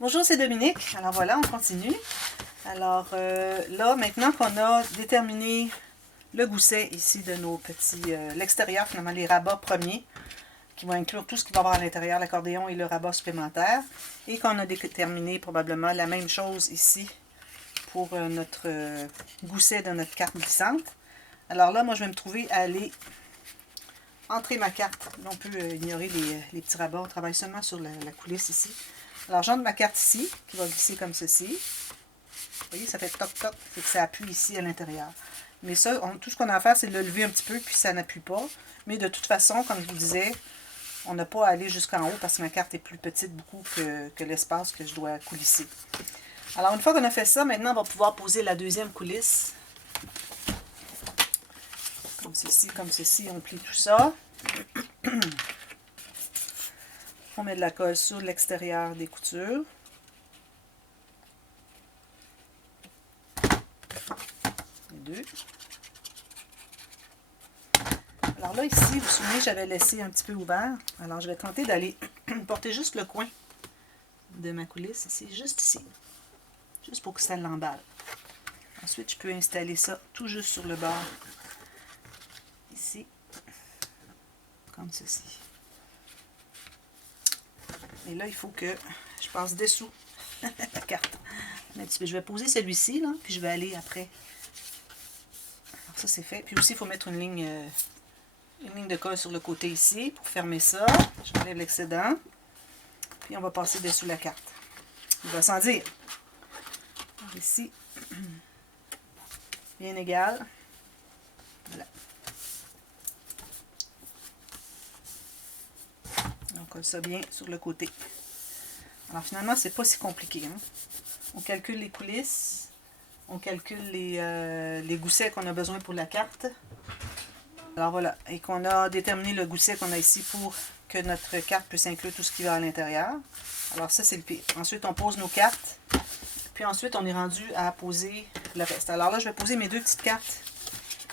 Bonjour, c'est Dominique. Alors voilà, on continue. Alors là, maintenant qu'on a déterminé le gousset ici de nos petits... l'extérieur, finalement, les rabats premiers, qui vont inclure tout ce qu'il va y avoir à l'intérieur, l'accordéon et le rabat supplémentaire, et qu'on a déterminé probablement la même chose ici pour notre gousset de notre carte glissante. Alors là, moi, je vais me trouver à aller entrer ma carte. Là, on peut ignorer les petits rabats. On travaille seulement sur la coulisse ici. Alors, j'entre ma carte ici, qui va glisser comme ceci. Vous voyez, ça fait toc-toc, fait que ça appuie ici à l'intérieur. Mais ça, tout ce qu'on a à faire, c'est de le lever un petit peu, puis ça n'appuie pas. Mais de toute façon, comme je vous disais, on n'a pas à aller jusqu'en haut parce que ma carte est plus petite beaucoup que l'espace que je dois coulisser. Alors, une fois qu'on a fait ça, maintenant, on va pouvoir poser la deuxième coulisse. Comme ceci, on plie tout ça. On met de la colle sur l'extérieur des coutures. Les deux. Alors là, ici, vous vous souvenez, j'avais laissé un petit peu ouvert. Alors, je vais tenter d'aller porter juste le coin de ma coulisse ici, juste ici. Juste pour que ça l'emballe. Ensuite, je peux installer ça tout juste sur le bord. Ici. Comme ceci. Et là, il faut que je passe dessous la carte. Je vais poser celui-ci, là, puis je vais aller après. Alors ça, c'est fait. Puis aussi, il faut mettre une ligne de colle sur le côté ici pour fermer ça. J'enlève l'excédent. Puis on va passer dessous la carte. Il va sans dire. Alors ici, bien égal. Voilà. On colle ça bien sur le côté. Alors finalement, c'est pas si compliqué. Hein? On calcule les coulisses. On calcule les goussets qu'on a besoin pour la carte. Alors voilà, et qu'on a déterminé le gousset qu'on a ici pour que notre carte puisse inclure tout ce qui va à l'intérieur. Alors ça, c'est le pire. Ensuite, on pose nos cartes. Puis ensuite, on est rendu à poser le reste. Alors là, je vais poser mes deux petites cartes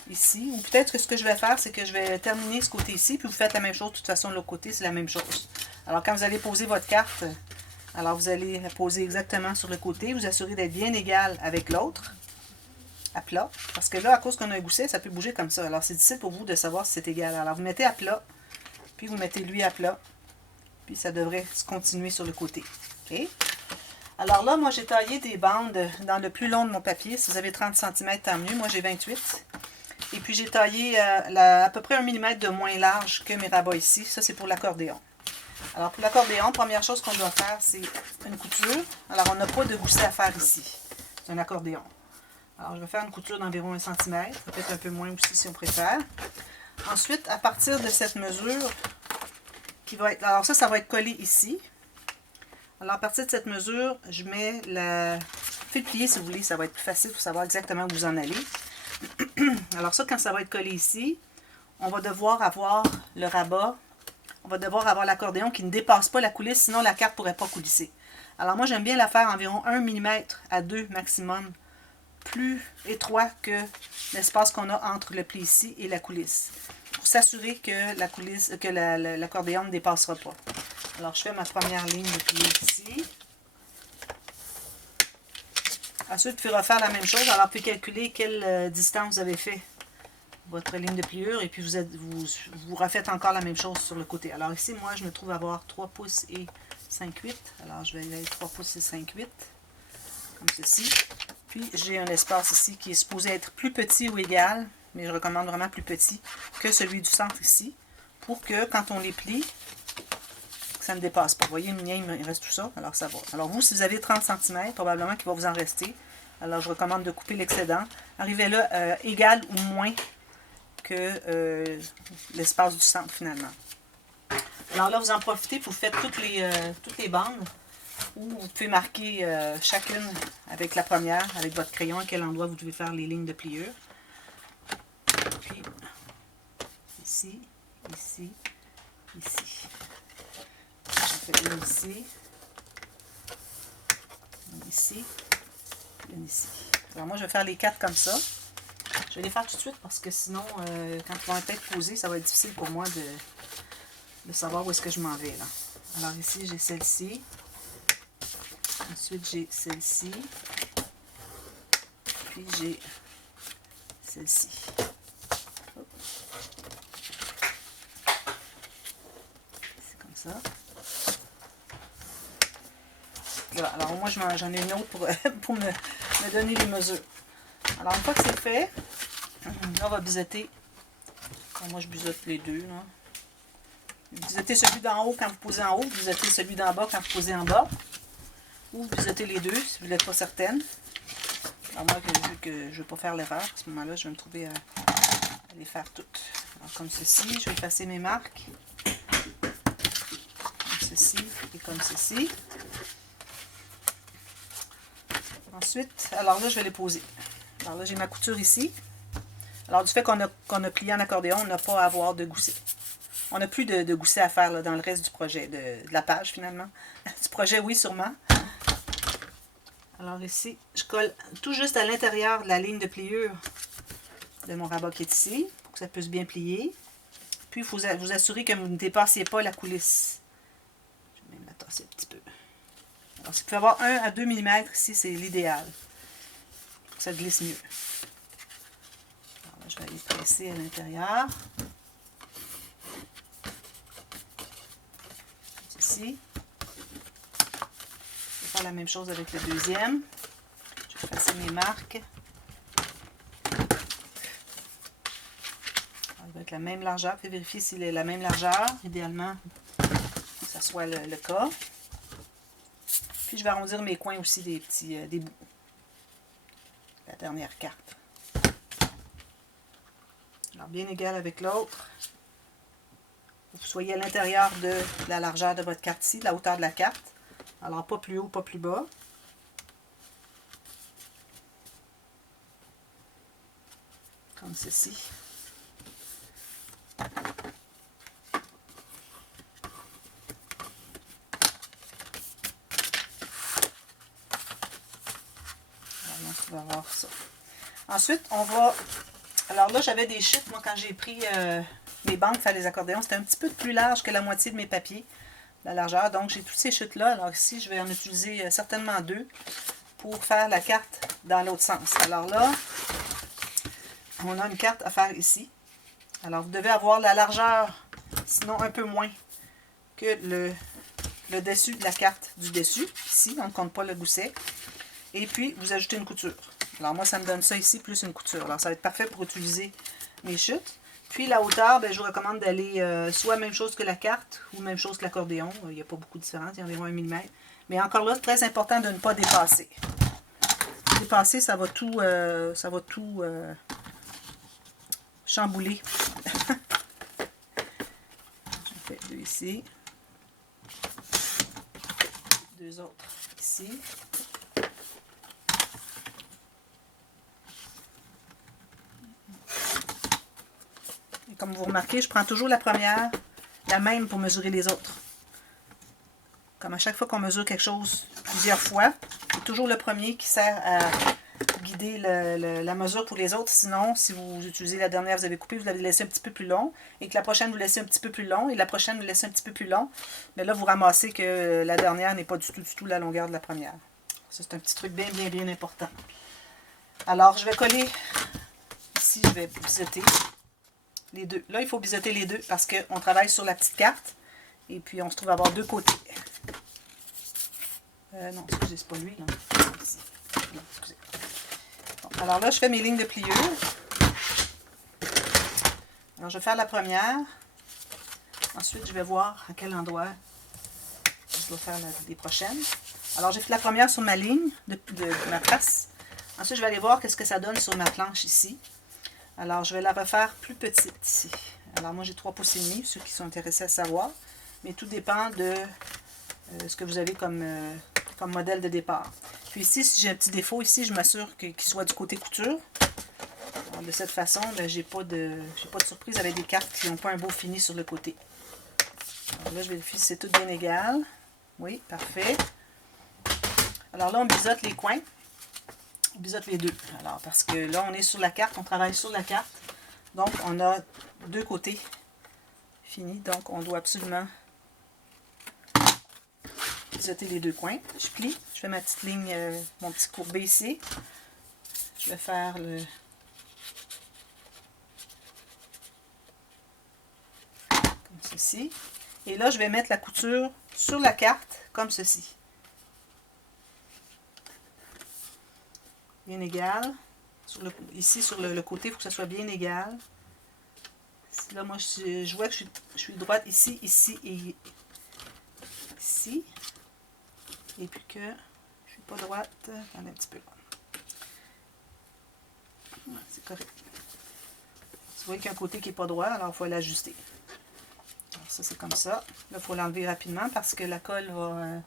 ici. Ou peut-être que ce que je vais faire, c'est que je vais terminer ce côté ici, puis vous faites la même chose. De toute façon, de l'autre côté, c'est la même chose. Alors quand vous allez poser votre carte, alors vous allez la poser exactement sur le côté. Vous assurez d'être bien égal avec l'autre. À plat. Parce que là, à cause qu'on a un gousset, ça peut bouger comme ça. Alors, c'est difficile pour vous de savoir si c'est égal. Alors, vous mettez à plat, puis vous mettez lui à plat, puis ça devrait se continuer sur le côté. OK? Alors là, moi, j'ai taillé des bandes dans le plus long de mon papier. Si vous avez 30 cm, tant mieux. Moi, j'ai 28. Et puis, j'ai taillé à peu près 1 mm de moins large que mes rabats ici. Ça, c'est pour l'accordéon. Alors, pour l'accordéon, première chose qu'on doit faire, c'est une couture. Alors, on n'a pas de gousset à faire ici. C'est un accordéon. Alors, je vais faire une couture d'environ 1 cm, peut-être un peu moins aussi si on préfère. Ensuite, à partir de cette mesure, qui va être... Alors ça va être collé ici. Alors, à partir de cette mesure, je mets la... Faites plier si vous voulez, ça va être plus facile pour savoir exactement où vous en allez. Alors ça, quand ça va être collé ici, on va devoir avoir le rabat, on va devoir avoir l'accordéon qui ne dépasse pas la coulisse, sinon la carte ne pourrait pas coulisser. Alors moi, j'aime bien la faire environ 1 mm à 2 maximum, plus étroit que l'espace qu'on a entre le pli ici et la coulisse, pour s'assurer que la coulisse, que l'accordéon ne dépassera pas. Alors je fais ma première ligne de plié ici. Ensuite, vous pouvez refaire la même chose. Alors vous pouvez calculer quelle distance vous avez fait votre ligne de pliure et puis vous refaites encore la même chose sur le côté. Alors ici, moi, je me trouve avoir 3 pouces et 5/8. Alors je vais aller 3 pouces et 5/8, comme ceci. Puis j'ai un espace ici qui est supposé être plus petit ou égal, mais je recommande vraiment plus petit que celui du centre ici, pour que quand on les plie, que ça ne dépasse pas. Vous voyez, le mien, il reste tout ça, alors ça va. Alors vous, si vous avez 30 cm, probablement qu'il va vous en rester. Alors je recommande de couper l'excédent. Arrivez là égal ou moins que l'espace du centre finalement. Alors là, vous en profitez, puis vous faites toutes les bandes. Ou vous pouvez marquer chacune avec la première, avec votre crayon, à quel endroit vous devez faire les lignes de pliure. Puis, ici, ici, ici. J'en fais une ici, une ici, une ici. Alors moi, je vais faire les 4 comme ça. Je vais les faire tout de suite parce que sinon, quand ils vont être posés, ça va être difficile pour moi de savoir où est-ce que je m'en vais là. Alors ici, j'ai celle-ci. Ensuite, j'ai celle-ci. Puis, j'ai celle-ci. C'est comme ça. Voilà. Alors, moi, j'en ai une autre pour me donner les mesures. Alors, une fois que c'est fait, là, on va biseauter. Alors, moi, je biseaute les deux. Là. Biseautez celui d'en haut quand vous posez en haut. Biseautez celui d'en bas quand vous posez en bas. Ou biseautez les deux si vous n'êtes pas certaine. Alors, moi, vu que je ne veux pas faire l'erreur, à ce moment-là, je vais me trouver à les faire toutes. Alors, comme ceci, je vais effacer mes marques. Comme ceci et comme ceci. Ensuite, alors là, je vais les poser. Alors là, j'ai ma couture ici. Alors, du fait qu'on a plié en accordéon, on n'a pas à avoir de gousset. On n'a plus de gousset à faire là, dans le reste du projet, de la page finalement. Du projet, oui, sûrement. Alors ici, je colle tout juste à l'intérieur de la ligne de pliure de mon rabat qui est ici, pour que ça puisse bien plier. Puis, il faut vous assurer que vous ne dépassiez pas la coulisse. Je vais même la tasser un petit peu. Alors, si vous pouvez avoir 1 à 2 mm ici, c'est l'idéal. Ça glisse mieux. Alors là, je vais aller presser à l'intérieur. Ici. Je vais faire la même chose avec le deuxième. Je vais passer mes marques. Alors, il va être la même largeur. Vous pouvez vérifier s'il est la même largeur. Idéalement, que ça soit le cas. Puis je vais arrondir mes coins aussi des bouts. La dernière carte. Alors bien égal avec l'autre. Vous soyez à l'intérieur de la largeur de votre carte ici, de la hauteur de la carte. Alors pas plus haut, pas plus bas. Comme ceci. On va voir ça. Ensuite, on va... Alors là, j'avais des chutes. Moi, quand j'ai pris mes bandes, faire les accordéons, c'était un petit peu plus large que la moitié de mes papiers, la largeur. Donc, j'ai toutes ces chutes-là. Alors ici, je vais en utiliser certainement 2 pour faire la carte dans l'autre sens. Alors là, on a une carte à faire ici. Alors, vous devez avoir la largeur, sinon un peu moins que le dessus de la carte du dessus. Ici, on ne compte pas le gousset. Et puis, vous ajoutez une couture. Alors, moi, ça me donne ça ici, plus une couture. Alors, ça va être parfait pour utiliser mes chutes. Puis, la hauteur, ben, je vous recommande d'aller soit même chose que la carte ou même chose que l'accordéon. Il n'y a pas beaucoup de différence, il y a environ 1 mm. Mais encore là, c'est très important de ne pas dépasser. Dépasser, ça va tout chambouler. J'en fais 2 ici. 2 autres ici. Et comme vous remarquez, je prends toujours la première, la même pour mesurer les autres. Comme à chaque fois qu'on mesure quelque chose plusieurs fois, c'est toujours le premier qui sert à guider la mesure pour les autres. Sinon, si vous utilisez la dernière, vous avez coupé, vous l'avez laissé un petit peu plus long, et que la prochaine, vous laissez un petit peu plus long, et la prochaine, vous laissez un petit peu plus long. Mais là, vous ramassez que la dernière n'est pas du tout la longueur de la première. Ça, c'est un petit truc bien important. Alors, je vais coller, ici, je vais biseauter les deux. Là, il faut biseauter les deux parce qu'on travaille sur la petite carte, et puis on se trouve à avoir 2 côtés. Non, excusez, c'est pas lui, là. Ici. Non, excusez. Bon, alors là, je fais mes lignes de pliure. Alors, je vais faire la première. Ensuite, je vais voir à quel endroit je dois faire les prochaines. Alors, j'ai fait la première sur ma ligne de ma trace. Ensuite, je vais aller voir qu'est-ce que ça donne sur ma planche ici. Alors, je vais la refaire plus petite ici. Alors, moi, j'ai 3 pouces et demi, ceux qui sont intéressés à savoir. Mais tout dépend de ce que vous avez comme modèle de départ. Puis ici, si j'ai un petit défaut, ici, je m'assure qu'il soit du côté couture. Alors, de cette façon, ben, j'ai pas de surprise avec des cartes qui n'ont pas un beau fini sur le côté. Alors là, je vérifie si c'est tout bien égal. Oui, parfait. Alors là, on biseaute les coins. On biseaute les deux. Alors, parce que là, on est sur la carte, on travaille sur la carte. Donc, on a 2 côtés finis. Donc, on doit absolument biseauter les deux coins. Je plie, je fais ma petite ligne, mon petit courbé ici. Je vais faire le... comme ceci. Et là, je vais mettre la couture sur la carte, comme ceci. Bien égal. Ici, sur le côté, il faut que ça soit bien égal. Là, moi, je vois que je suis droite ici, ici et ici. Et puis que je ne suis pas droite. Attendez un petit peu. Ouais, c'est correct. Vous voyez qu'il y a un côté qui n'est pas droit, alors il faut l'ajuster. Alors ça, c'est comme ça. Là, il faut l'enlever rapidement parce que la colle va...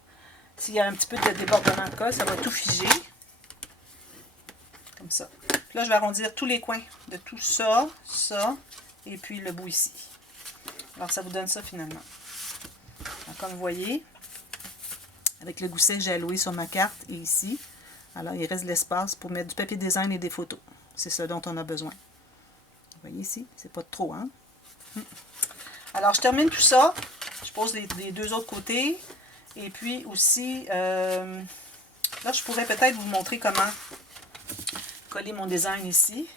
s'il y a un petit peu de débordement de colle, ça va tout figer. Comme ça. Puis là, je vais arrondir tous les coins de tout ça, ça, et puis le bout ici. Alors, ça vous donne ça finalement. Alors, comme vous voyez, avec le gousset que j'ai alloué sur ma carte et ici, alors il reste de l'espace pour mettre du papier design et des photos. C'est ce dont on a besoin. Vous voyez ici, c'est pas trop, hein? Alors, je termine tout ça. Je pose les deux autres côtés. Et puis aussi, là, je pourrais peut-être vous montrer comment coller mon design ici.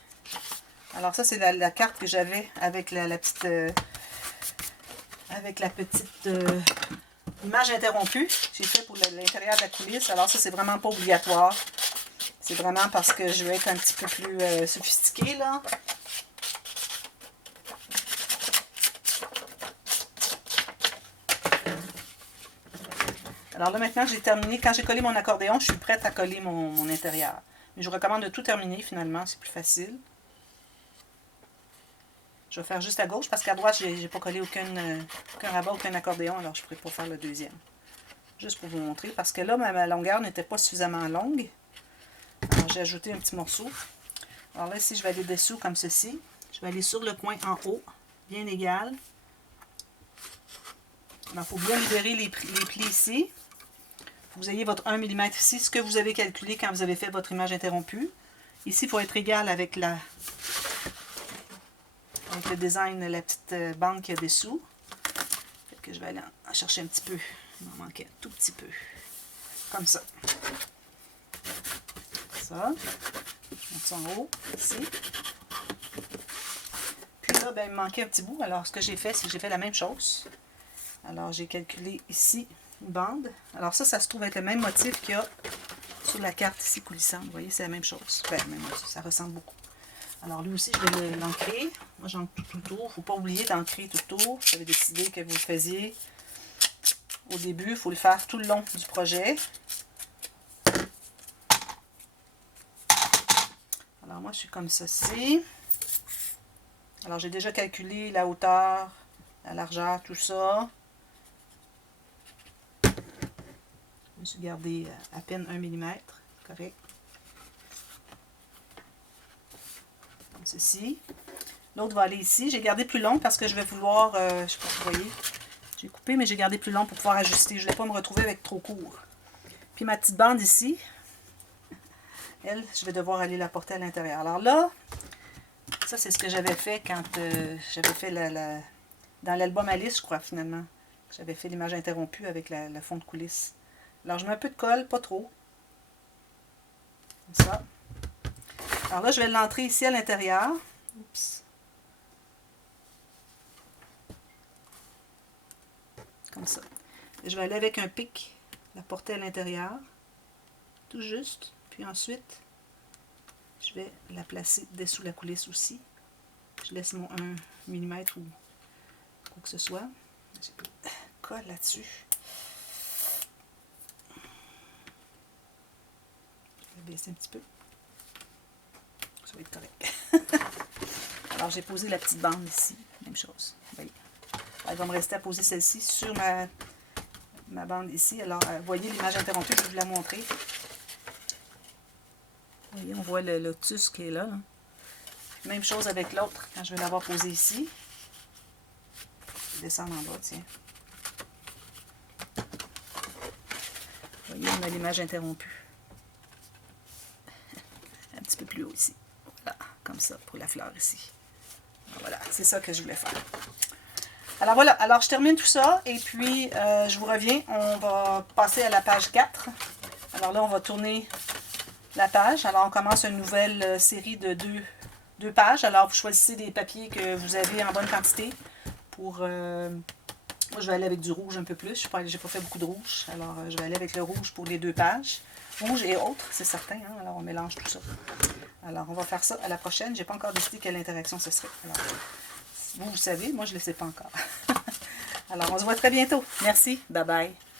Alors ça, c'est la carte que j'avais avec la petite image interrompue. J'ai fait pour l'intérieur de la coulisse. Alors ça, c'est vraiment pas obligatoire. C'est vraiment parce que je vais être un petit peu plus sophistiquée, là. Alors là, maintenant que j'ai terminé, quand j'ai collé mon accordéon, je suis prête à coller mon intérieur. Mais je vous recommande de tout terminer, finalement, c'est plus facile. Je vais faire juste à gauche, parce qu'à droite, je n'ai pas collé aucun rabat, aucun accordéon, alors je ne pourrais pas faire le deuxième. Juste pour vous montrer, parce que là, ma longueur n'était pas suffisamment longue. Alors, j'ai ajouté un petit morceau. Alors là, ici, je vais aller dessous comme ceci. Je vais aller sur le coin en haut, bien égal. Alors, il faut bien libérer les plis ici. Vous ayez votre 1 mm ici, ce que vous avez calculé quand vous avez fait votre image interrompue. Ici, il faut être égal avec le design, la petite bande qu'il y a dessous. Fait que je vais aller en chercher un petit peu. Il m'en manquait un tout petit peu. Comme ça. Ça. Je monte ça en haut, ici. Puis là, ben, il me manquait un petit bout. Alors, ce que j'ai fait, c'est que j'ai fait la même chose. Alors, j'ai calculé ici une bande. Alors ça se trouve être le même motif qu'il y a sur la carte ici coulissante. Vous voyez, c'est la même chose. Ben, même motif, ça ressemble beaucoup. Alors lui aussi, je vais l'ancrer. Moi, j'ancre tout autour. Il ne faut pas oublier d'ancrer tout autour. J'avais décidé que vous le faisiez au début. Il faut le faire tout le long du projet. Alors moi, je suis comme ceci. Alors j'ai déjà calculé la hauteur, la largeur, tout ça. Je me suis gardé à peine 1 mm, correct. Comme ceci. L'autre va aller ici. J'ai gardé plus long parce que je vais vouloir, je ne sais pas si vous voyez, j'ai coupé, mais j'ai gardé plus long pour pouvoir ajuster. Je ne voulais pas me retrouver avec trop court. Puis ma petite bande ici, elle, je vais devoir aller la porter à l'intérieur. Alors là, ça c'est ce que j'avais fait quand j'avais fait dans l'album Alice, je crois, finalement. J'avais fait l'image interrompue avec la fond de coulisse. Alors, je mets un peu de colle, pas trop. Comme ça. Alors là, je vais l'entrer ici à l'intérieur. Oups. Comme ça. Et je vais aller avec un pic, la porter à l'intérieur. Tout juste. Puis ensuite, je vais la placer dessous la coulisse aussi. Je laisse mon 1 mm ou quoi que ce soit. J'ai plus de colle là-dessus. Baisser un petit peu. Ça va être correct. Alors, j'ai posé la petite bande ici. Même chose. Vous voyez. Alors, il va me rester à poser celle-ci sur ma bande ici. Alors, vous voyez l'image interrompue, je vais vous la montrer. Vous voyez, on voit le lotus qui est là. Même chose avec l'autre, quand je vais l'avoir posé ici. Je vais descendre en bas, tiens. Vous voyez, on a l'image interrompue. Un petit peu plus haut ici. Voilà, comme ça, pour la fleur ici. Voilà, c'est ça que je voulais faire. Alors voilà, alors je termine tout ça et puis je vous reviens. On va passer à la page 4. Alors là, on va tourner la page. Alors on commence une nouvelle série de deux pages. Alors vous choisissez des papiers que vous avez en bonne quantité pour... moi, je vais aller avec du rouge un peu plus. Je n'ai pas fait beaucoup de rouge. Alors je vais aller avec le rouge pour les 2 pages. Rouge et autres, c'est certain. Hein? Alors on mélange tout ça. Alors on va faire ça à la prochaine. J'ai pas encore décidé quelle interaction ce serait. Alors, vous savez, moi je ne le sais pas encore. Alors on se voit très bientôt. Merci. Bye bye.